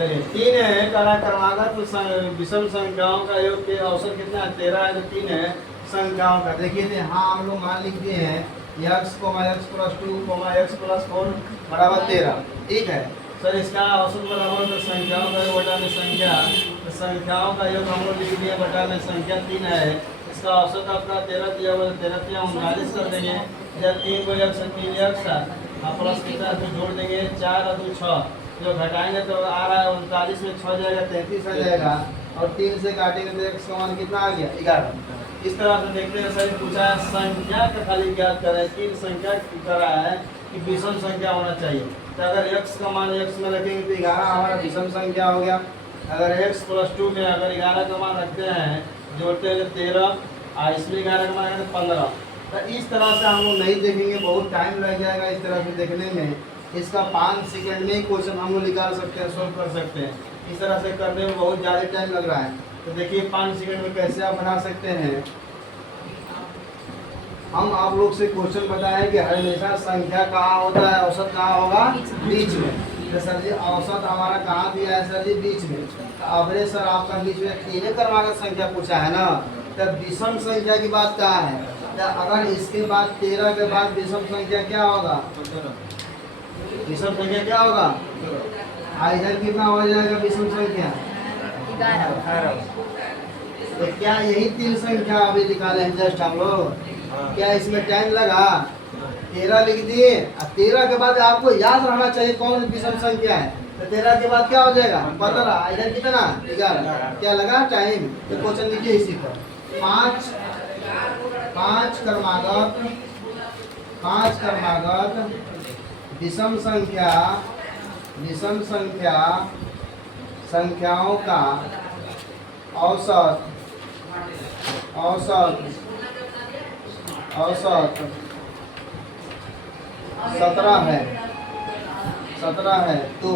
चलिए 3 है करा क्रमागत विषम संख्याओं का योग के औसत कितना है 13 है, तो 3 है संख्याओं का। देखिए हाँ हम लोग मान लिख दिए हैं x प्लस 2 x प्लस 4 बराबर 13, ठीक है सर। इसका औसत बराबर तो संख्याओं का योग बटा में संख्या, तो संख्याओं का योग हम लोग लिख दिए बटा में संख्या 3 है। इसका औसत आपका 13 दिया हुआ, 13 या 39 कर देंगे। जब 3 को x 3 x प्लस कितना तो जोड़ देंगे 4 और 2 6, जो घटाएंगे तो आ रहा है 39 में 6 जाएगा 33 आ जाएगा, और 3 से काटेंगे तो x का मान कितना आ गया 11। इस तरह से देखते हैं सर पूछा है संख्या का खाली ज्ञात करें, 3 संख्या करा है कि विषम संख्या होना चाहिए। तो अगर x का मान x में रखेंगे तो 11 हमारा विषम संख्या हो गया। अगर x प्लस 2 में अगर 11 का मान रखते हैं जोड़ते हैं 13 और इसमें 11 का मान रखते हैं 15। तो इस तरह से हम लोग नहीं देखेंगे, बहुत टाइम लग जाएगा इस तरह से देखने में। इसका 5 सेकंड में ही क्वेश्चन हम लोग निकाल सकते हैं, सोल्व कर सकते हैं। इस तरह से करने में बहुत ज़्यादा टाइम लग रहा है। तो देखिए 5 सेकंड में कैसे आप बना सकते हैं। हम आप लोग से क्वेश्चन बताएं कि हमेशा संख्या कहाँ होता है, औसत कहाँ होगा बीच में। तो सर जी औसत हमारा कहाँ दिया है सर जी बीच में। तो एवरेज सर आपका बीच में 3 क्रमागत संख्या पूछा है ना, तब विषम संख्या की बात कहाँ है। तो अगर इसके बाद 13 के बाद विषम संख्या क्या होगा, विषम संख्या क्या होगा, इधर कितना हो जाएगा विषम संख्या 18। तो क्या यही 3 संख्या अभी निकाले हैं जस्ट हम लोग, क्या इसमें टाइम लगा। 13 लिख दिए, 13 के बाद आपको याद रहना चाहिए कौन विषम संख्या है। तो 13 के बाद क्या हो जाएगा 15, इधर कितना 11, क्या लगा टाइम। तो क्वेश्चन लिखिए इसी पर 5 क्रमागत विषम संख्या संख्याओं का औसत 17 है। तो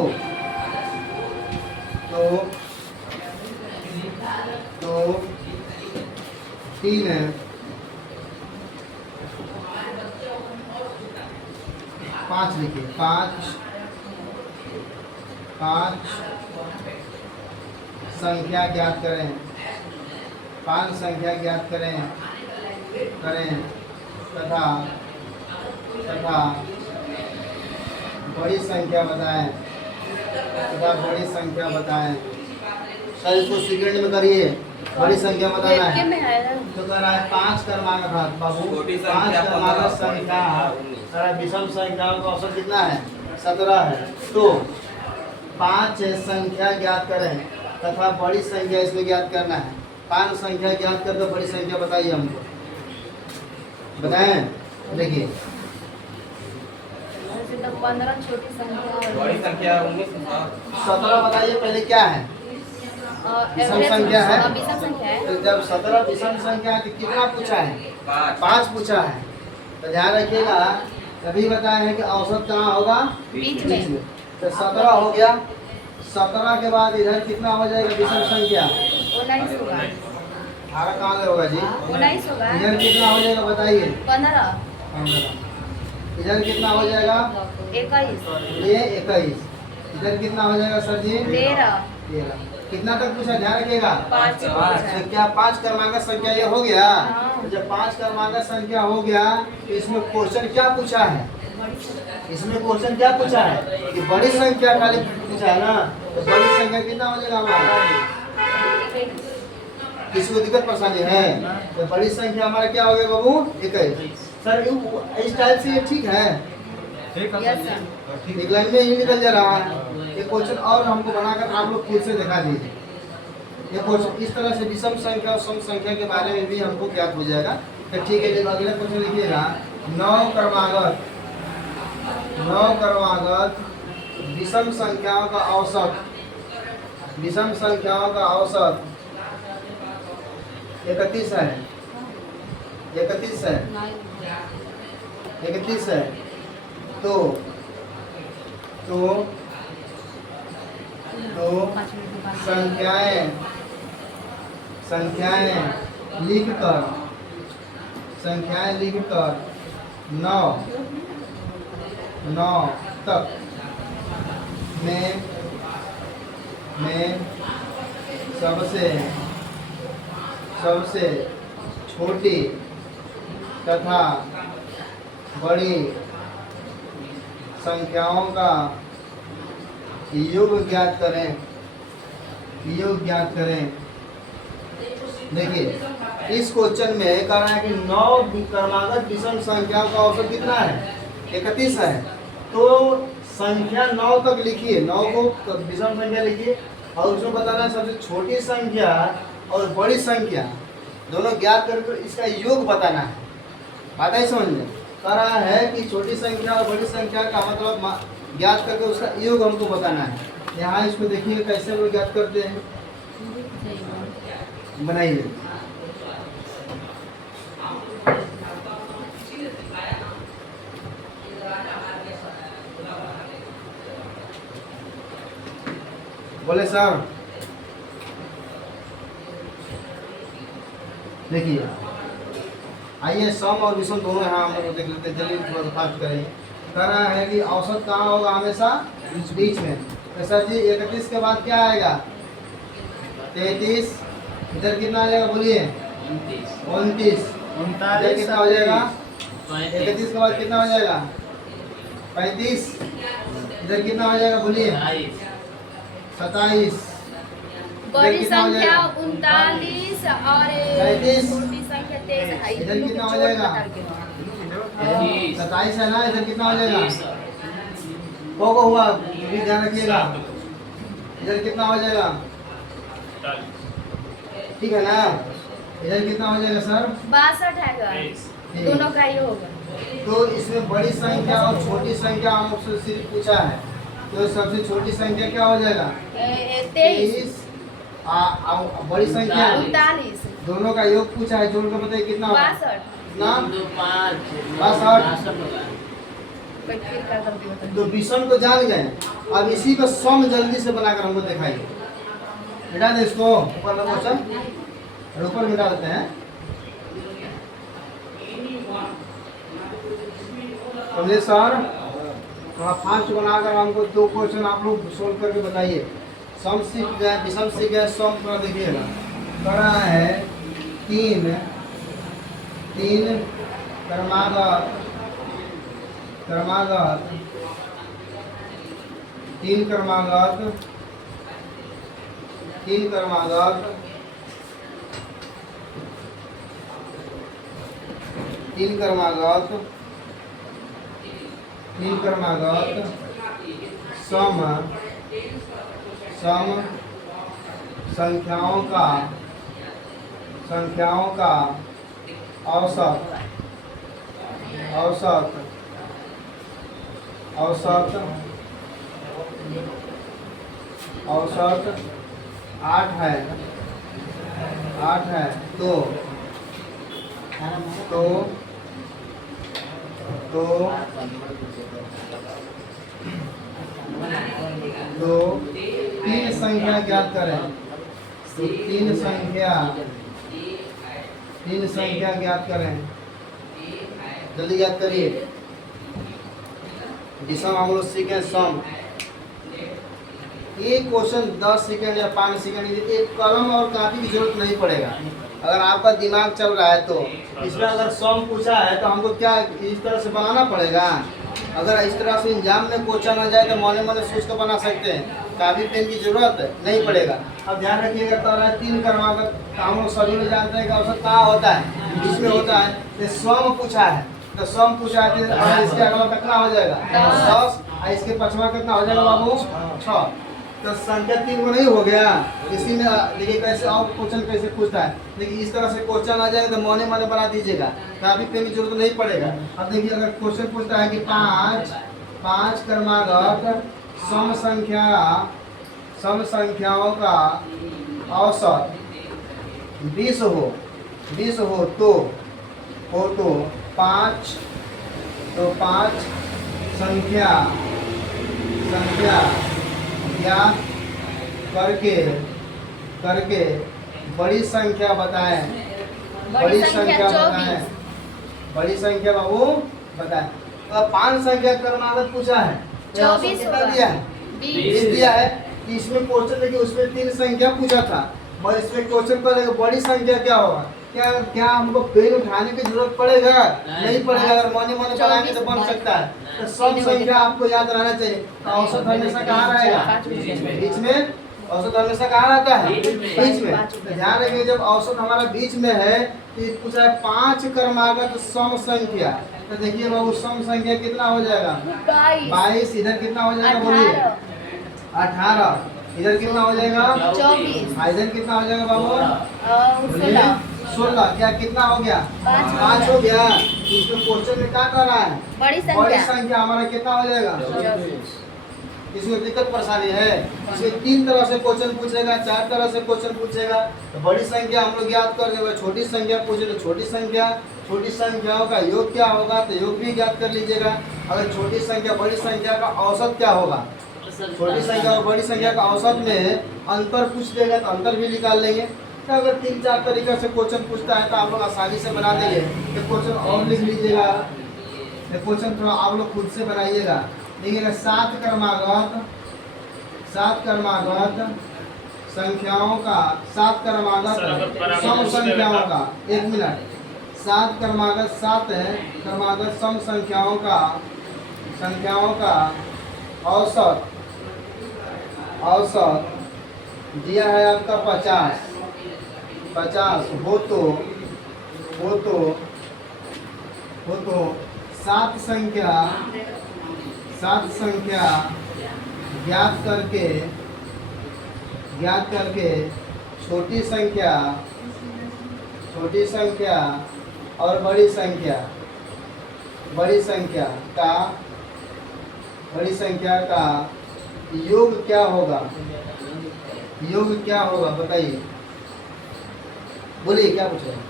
3 है, 5 लिखिए 5 संख्या ज्ञात करें, 5 संख्या ज्ञात करें तथा बड़ी संख्या बताएं। सर इसको सेकंड में करिए, बड़ी संख्या बताना है। तो कह रहा है 5 क्रमागत बाबू, 5 क्रमागत संख्या सर विषम संख्याओं का औसत कितना है 17 है। तो 5 संख्या ज्ञात करें तथा बड़ी संख्या इसमें ज्ञात करना है। 5 संख्या ज्ञात कर दो, बड़ी संख्या बताइए हमको, बताएं। देखिए 15 छोटी संख्या, बड़ी संख्या 19, 17 बताइए पहले क्या है विषम संख्या है। विषम संख्या है। तो जब 17 विषम संख्या है तो कितना पूछा है 5 पूछा है। तो ध्यान रखिएगा, तभी बताए हैं कि औसत कहाँ होगा बीच में। तो 17 हो गया। 17 के बाद इधर कितना हो जाएगा विषम संख्या 19 होगा। 18 कहाँ से होगा जी 19 होगा। इधर कितना हो जाएगा बताइए 15, 15। इधर कितना हो जाएगा 21, ये 21। इधर कितना हो जाएगा सर जी 13। कितना तक पूछा ध्यान रखिएगा 5 तो क्या 5 क्रमागत संख्या ये हो गया। हाँ। तो जब 5 क्रमागत संख्या हो गया तो इसमें क्वेश्चन क्या पूछा है, इसमें क्वेश्चन क्या पूछा है कि बड़ी संख्या खाली पूछा है ना। तो बड़ी संख्या कितना हो जाएगा हमारा, किसी को दिक्कत परेशानी है। तो बड़ी संख्या हमारा क्या हो गया बाबू 21। सर इस टाइप से ये ठीक है, एक लाइन में ही निकल जा रहा है। ये क्वेश्चन और हमको बनाकर आप लोग खुद से दिखा दीजिए। ये क्वेश्चन इस तरह से विषम संख्या और सम संख्या के बारे में भी हमको ज्ञात हो जाएगा। तो ठीक है, जब अगला क्वेश्चन लिखिएगा 9 क्रमागत विषम संख्याओं का औसत 31 है। 31 है। तो संख्याएं लिखकर 9 तक में में सबसे सबसे छोटी तथा बड़ी संख्याओं का योग ज्ञात करें। योग ज्ञात करें। देखिए इस क्वेश्चन में कह रहा है कि 9 क्रमागत विषम संख्याओं का औसत कितना है? 31 है। तो संख्या 9 तक लिखिए, 9 को विषम संख्या लिखिए और उसमें बताना है सबसे छोटी संख्या और बड़ी संख्या दोनों ज्ञात करके इसका योग बताना है। बात है समझ में? कह रहा है कि छोटी संख्या और बड़ी संख्या का मतलब ज्ञात करके उसका योग हमको बताना है। यहाँ इसको देखिए कैसे हम लोग ज्ञात करते हैं, बनाइए। बोले सर देखिए आइए सम और विषम दोनों यहाँ हम लोग देख लेते हैं, जल्दी थोड़ा फास्ट करेंगे। कह रहा है कि औसत कहाँ होगा? हमेशा बीच में। तो सर जी 31 के बाद क्या आएगा? 33। इधर कितना आ जाएगा बोलिए? 29। इधर कितना हो जाएगा? 31 के बाद कितना हो जाएगा? 35। इधर कितना हो जाएगा बोलिए? 27। बड़ी संख्या 39 और 37। छोटी संख्या 23 है। इधर कितना हो जाएगा? 27 है ना। इधर कितना हो जाएगा? को हुआ भी ध्यान रखिएगा। इधर कितना हो जाएगा? ठीक है ना। इधर कितना हो जाएगा सर? 62 है। दोनों का ही होगा। तो इसमें बड़ी संख्या और छोटी संख्या हमसे सिर्फ पूछा है, तो सबसे छोटी संख्या क्या हो जाएगा? 23। बड़ी संख्या 39। दोनों का योग पूछा है, जोड़ कर बताइए कितना होगा? 62। तो विषम तो जान गए, अब इसी को सम जल्दी से बनाकर हमको दिखाइए। मिटा दे इसको ऊपर का क्वेश्चन, ऊपर मिटा देते हैं। समझे सर? थोड़ा फास्ट बनाकर हमको 2 क्वेश्चन आप लोग सोल्व करके बताइए। सम सीख गए, विषम सीख गए, सम थोड़ा देखिएगा। कर रहा है 3 क्रमागत 3 क्रमागत 3 क्रमागत 3 क्रमागत 3 क्रमागत सम संख्याओं का औसत 8 है। तो 3 संख्या ज्ञात करें। तो 3 संख्या ज्ञात करें। जल्दी याद करिए। विषम हम लोग सीखे सम। एक क्वेश्चन 10 सेकंड या 5 सेकंड, एक कलम और कापी की जरूरत नहीं पड़ेगा अगर आपका दिमाग चल रहा है तो। इसमें अगर सम पूछा है तो हमको क्या इस तरह से बनाना पड़ेगा? अगर इस तरह से एग्जाम में क्वेश्चन आ जाए तो मने सोच कर बना सकते हैं, कापी पेन की जरूरत नहीं पड़ेगा। अब ध्यान रखिएगा। तो रहा है 3 क्रमागत, हम लोग सभी लोग जानते हैं कि औसत कहाँ होता है? बीच में होता है। तो सम पूछा है, तो सम पूछा है, इसके अगला कितना हो जाएगा? 10। इसके पछवा कितना हो जाएगा बाबू? 6। तो संख्या 3 को नहीं हो गया। इसी में देखिए कैसे और क्वेश्चन कैसे पूछता है। देखिए इस तरह से क्वेश्चन आ जाएगा तो मने बना दीजिएगा, काफी पेन की जरूरत नहीं पड़ेगा। अब देखिए अगर क्वेश्चन पूछता है कि 5 क्रमागत सम संख्याओं का औसत 20 हो तो 5 संख्या ज्ञात करके बड़ी संख्या बताएं। बड़ी संख्या बताएं। बड़ी संख्या बाबू बताएं। अब 5 संख्या क्रमागत पूछा है, 24 कितना दिया है? 20 दिया है। कि इसमें क्वेश्चन देखिए उसमें 3 संख्या पूछा था, मगर इसमें क्वेश्चन पड़ेगा बड़ी संख्या क्या होगा। क्या क्या हमको पेन उठाने की जरूरत पड़ेगा? नहीं पड़ेगा। अगर मने मने बनाएंगे तो बन सकता है। तो सम संख्या आपको याद रहना चाहिए। तो औसत हमेशा कहाँ रहेगा? बीच में। औसत हमेशा कहाँ रहता है? बीच में। तो ध्यान रखिए जब औसत हमारा बीच में है तो ये पूछा है 5 क्रमागत सम संख्या। तो देखिए बाबू सम संख्या कितना हो जाएगा? 22। इधर कितना हो जाएगा बोलिए? 18। इधर कितना हो जाएगा? 24। इधर कितना हो जाएगा बाबू? 16। क्या कितना हो गया? 5 हो गया। इसमें क्वेश्चन में क्या कर रहा है? बड़ी बड़ी संख्या संख्या हमारा कितना हो जाएगा? इसमें दिक्कत परेशानी है। इसमें 3 तरह से क्वेश्चन पूछेगा, 4 तरह से क्वेश्चन पूछेगा। तो बड़ी संख्या हम लोग याद कर देंगे। छोटी संख्या पूछे तो छोटी संख्याओं का योग क्या होगा तो योग भी याद कर लीजिएगा। अगर छोटी संख्या बड़ी संख्या का औसत क्या होगा, छोटी संख्या और बड़ी संख्या का औसत में अंतर पूछ देगा तो अंतर भी निकाल लेंगे। तो अगर 3-4 तरीके से क्वेश्चन पूछता है तो आप लोग आसानी से बना देंगे। ये क्वेश्चन और लिख लीजिएगा, ये क्वेश्चन थोड़ा आप लोग खुद से बनाइएगा। देखिएगा 7 क्रमागत संख्याओं का, 7 क्रमागत सम संख्याओं का, 1 मिनट, 7 क्रमागत सम संख्याओं का औसत दिया है आपका 50 हो तो 7 संख्या ज्ञात करके छोटी संख्या और बड़ी संख्या का योग क्या होगा? बताइए, बोलिए क्या पूछ रहे हैं?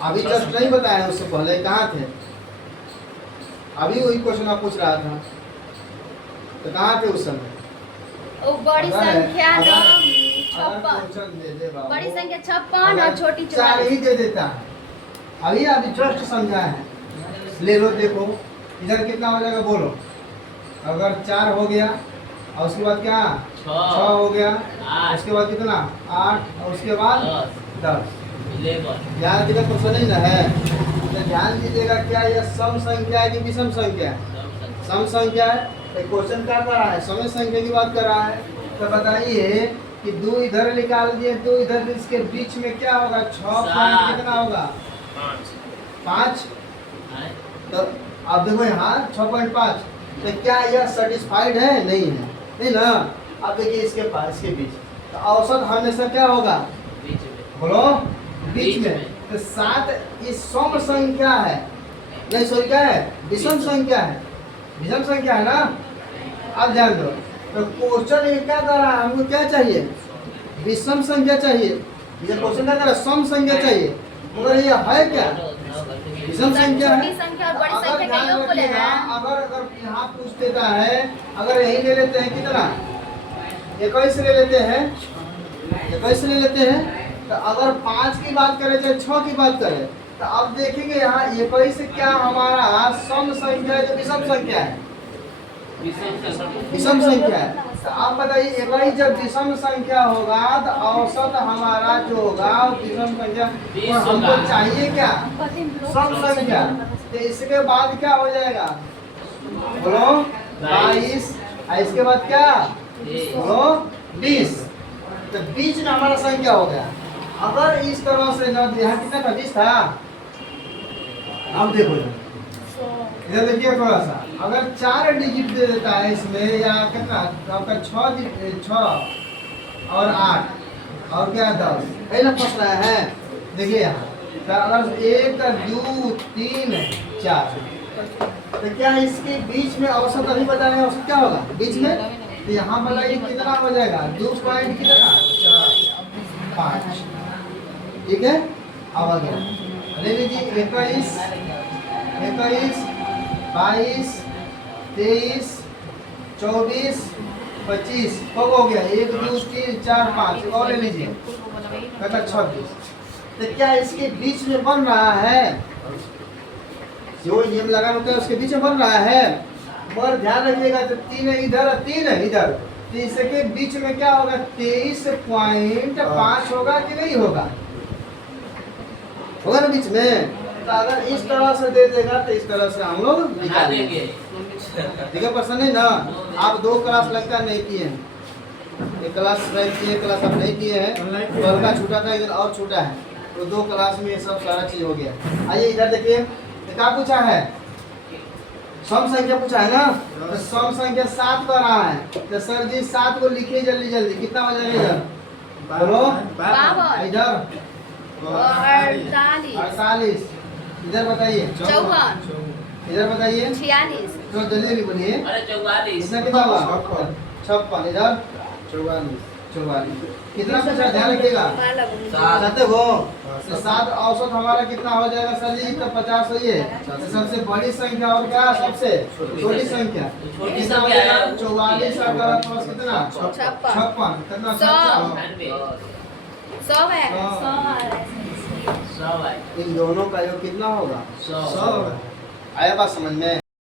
अभी जस्ट नहीं बताया, उससे पहले कहाँ थे? अभी वही क्वेश्चन आप पूछ रहा था, तो कहाँ थे उस समय? बड़ी संख्या बड़ी संख्या 56 और छोटी 4 ही दे देता है। अभी जस्ट समझा है, ले लो। देखो इधर कितना हो जाएगा बोलो? अगर 4 हो गया और उसके बाद क्या 6 हो गया, उसके बाद कितना 8 और उसके बाद 10। ध्यान दीजिएगा, क्वेश्चन ही ना है तो ध्यान दीजिएगा। क्या यह सम संख्या है कि विषम संख्या है? सम संख्या है। तो क्वेश्चन क्या कर रहा है? सम संख्या की बात कर रहा है। तो बताइए कि 2 इधर निकाल दिए, 2 इधर, इसके बीच में क्या होगा? 6 पॉइंट कितना होगा? 5। तो अब देखो यहाँ 6.5। तो क्या यह सेटिस्फाइड है? नहीं है, नहीं ना। अब देखिए इसके बीच तो औसत हमेशा क्या होगा? बोलो बीच में। तो 7 ये सम संख्या है, नहीं सॉरी क्या है? विषम संख्या है ना। अब ध्यान दो, तो क्वेश्चन ये क्या कर रहा है? हमको क्या चाहिए? विषम संख्या चाहिए। ये क्वेश्चन क्या कर रहा है? सम संख्या चाहिए, मगर ये है क्या? विषम संख्या है। अगर यहाँ पूछ देता है, अगर यही ले लेते हैं कितना 21 ले लेते हैं, तो अगर 5 की बात करें चाहे 6 की बात करें, तो अब देखेंगे यहाँ 21 क्या हमारा सम संख्या है जो विषम संख्या है? विषम संख्या है। तो आप बताइए 21 जब विषम संख्या होगा तो औसत हमारा जो होगा विषम संख्या, और हमको चाहिए क्या? सम संख्या। तो इसके बाद क्या हो जाएगा बोलो? 22। इसके बाद क्या बोलो? 20। तो बीच में हमारा संख्या हो गया। अगर इस तरह से न, यहाँ कितना था? 20 था। अब देखो इधर देखिए थोड़ा सा, अगर 4 डिजिट दे देता है इसमें, या कितना आपका 6 और 8 और क्या 10, पहले फंस रहा है। देखिए यहाँ तो अगर 1 2 3 4, तो क्या इसके बीच में औसत अभी बता रहे हैं? औसत क्या होगा बीच में? तो यहाँ बताइए कितना हो जाएगा? 2 पॉइंट कितना 5। ठीक है। अब आ गया, ले लीजिए 21 22 23 24 25 कब हो गया? 1 2 3 4 5 और ले लीजिए, कहता 26। तो क्या इसके बीच में बन रहा है? जो नियम लगा होता है उसके बीच में बन रहा है? पर ध्यान रखिएगा, तो 3 है इधर और 3 है इधर, तो इसके बीच में क्या होगा, 23.5 होगा कि नहीं होगा, होगा ना बीच में। तो अगर इस तरह से दे देगा तो इस तरह से हम लोग निकालेंगे। ठीक है, पसंद नहीं ना। आप 2 क्लास लगता नहीं किए हैं, एक क्लास किए, क्लास आप नहीं किए हैं, तो हल्का छूटा था, इधर और छूटा है, तो 2 क्लास में ये सब सारा चीज हो गया। आइए इधर देखिए, क्या पूछा है, सम संख्या पूछा है ना, तो सम संख्या 7 पर रहा है, तो सर जी 7 को लिखिए जल्दी जल्दी, कितना हो जाएगा इधर, बोलो 52, इधर 48, 48, इधर बताइए 54, इधर बताइए, 46, तो जल्दी जल्दी बोलिए, अरे 44 इसमें कितना हुआ, 56, इधर 44, कितना पूछा, ध्यान रखिएगा, चाहते हो तो 7 औसत हमारा कितना हो जाएगा सर जी, तो 50 हो, ये तो सबसे बड़ी संख्या और क्या सबसे छोटी संख्या, छोटी कितना हो संख्या है? जाएगा 44 और प्लस कितना 56, कितना 100 है, 100 है। इन दोनों का योग कितना होगा, 100 100। आया बात समझ में।